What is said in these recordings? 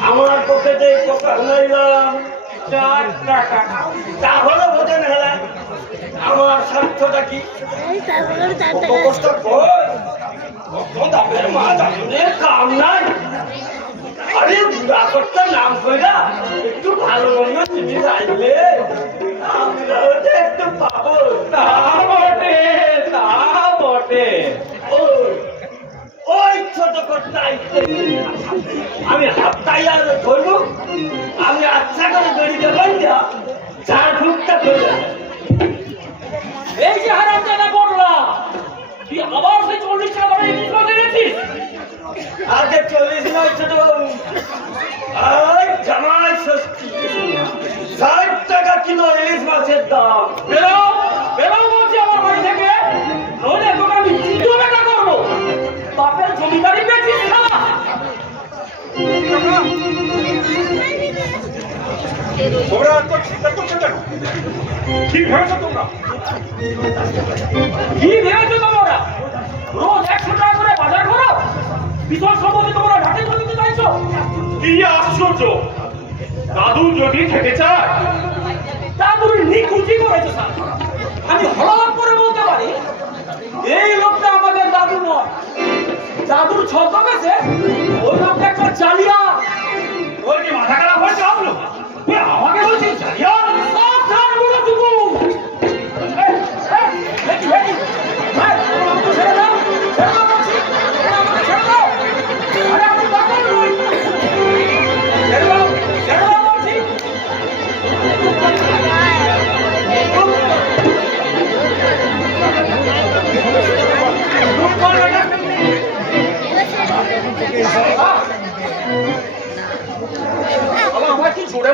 আমার পকেটে কথা শুনাইলাম চার টাকা। তাহলে বোঝেন হেলা আমার স্বার্থটা কি? কত কষ্ট দামের কাম নাই। আরে বুড়া করতে নাম কইরা একটু ভালো মন্দ জিনিস আইলে আমরা একটু পাবো তা বটে তা বটে ওই ওই ছোট করতে আমি হাতটাই আর ধরবো। আমি আচ্ছা করে দড়িতে বান্ধা চার ফুটটা ধরে এই যে হারাম জানা পড়লা তুই আবার সেই চল্লিশ টাকা ইলিশ এনেছিস? আগে চল্লিশ নয় ছোট জামাই ষষ্ঠী। ষাট টাকা কিলো ইলিশ মাছের দাম। তোমরা কি ভেবেছো তোমরা? কি ভেবেছো তোমরা? রোজ একশো টাকা করে বাজার করো? বিশাল সম্পত্তি তোমরা ঘাটে করে দিতে চাইছো? কি আশ্চর্য! দাদু যদি খেতে চায় তুমি নিকুচি করেছ, স্যার। আমি হলপ করে বলতে পারি, এই লোকটা আমাদের দাদু নয়। দাদুর ছদ্মবেশে ওই লোকটা একটা জালিয়া ওর কি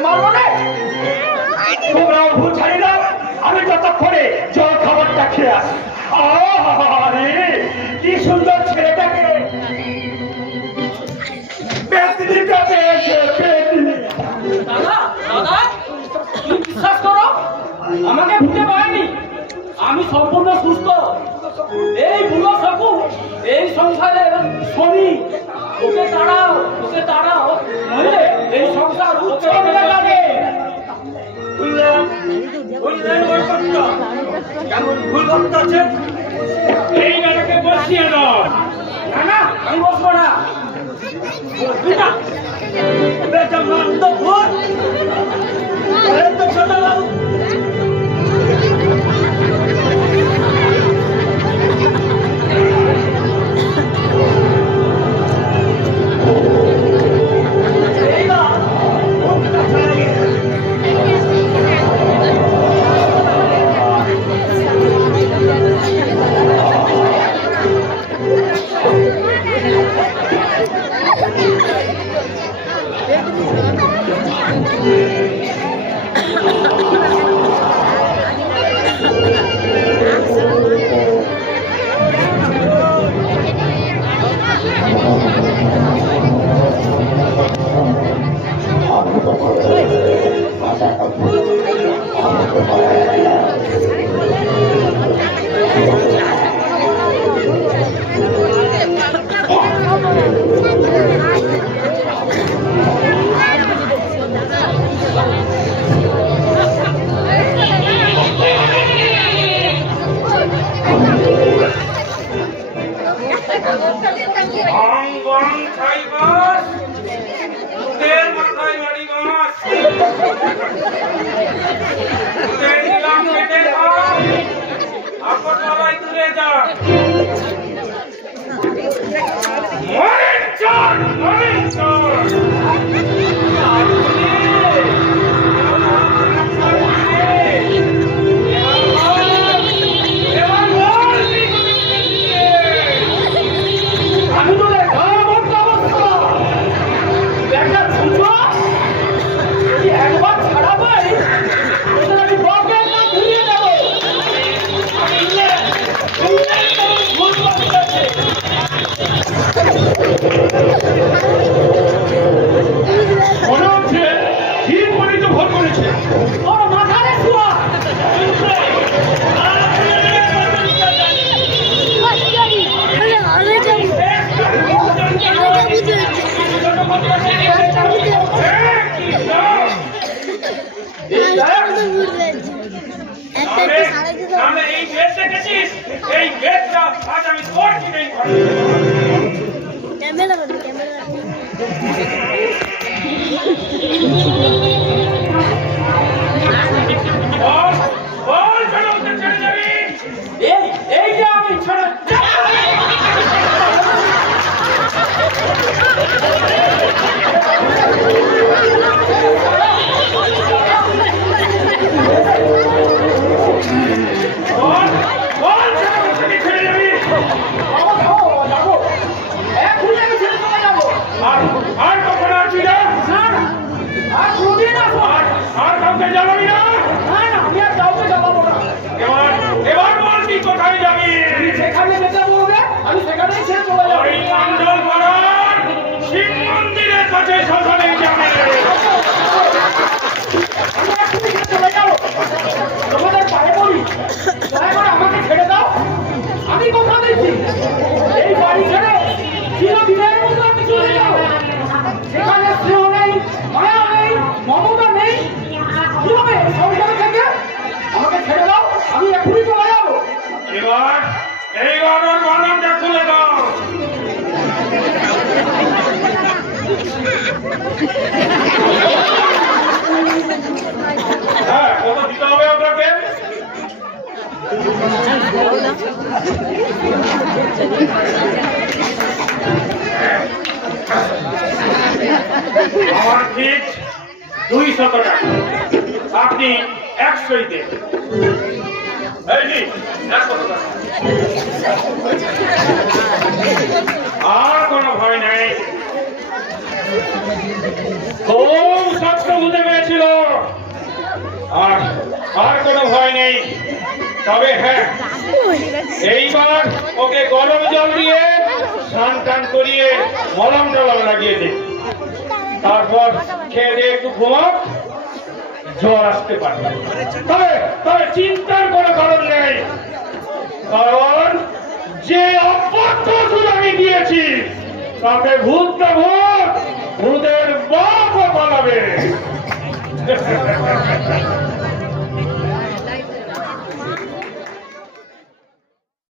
মারলো রে? তোমরা ভুল ছাড়ি না। আমি যতক্ষণে জল খাবারটা খেয়ে আসি। কি সুন্দর ছেলেটাকে বিশ্বাস করো আমাকে ভুলতে পারেনি আমি সম্পূর্ণ সুস্থ এই বুড়ো সকু এই সংসারের শনি ওকে তাড়াও ওকে তাড়াও নইলে এই সংসার ওই কথা কেমন ভুল করতেছে এই বেটাকে বসিয়ে দাও না আমি বসবো না। Thank you. তোদের নিলাম পেটে বাস আপন বাবাই তুলে যা হবে আমরা এই ক্যামেরা ক্যামেরা আমার টাকা। আপনি একশোই। আর কোনো ভয় নেই। খুব শক্ত হতে পেরেছিল আর আর কোনো ভয় নেই। তবে হ্যাঁ এইবার ওকে গরম জল দিয়ে স্নান টান করিয়ে মলম টলম লাগিয়ে দিন। তারপর খেয়ে দিয়ে একটু ঘুমাক, জ্বর আসতে পারে। তবে তবে চিন্তার কোনো কারণ নেই। কারণ যে অপত্য ওষুধ আমি দিয়েছি, তাতে ভূত না ভূত, ভূতের বাপও পালাবে।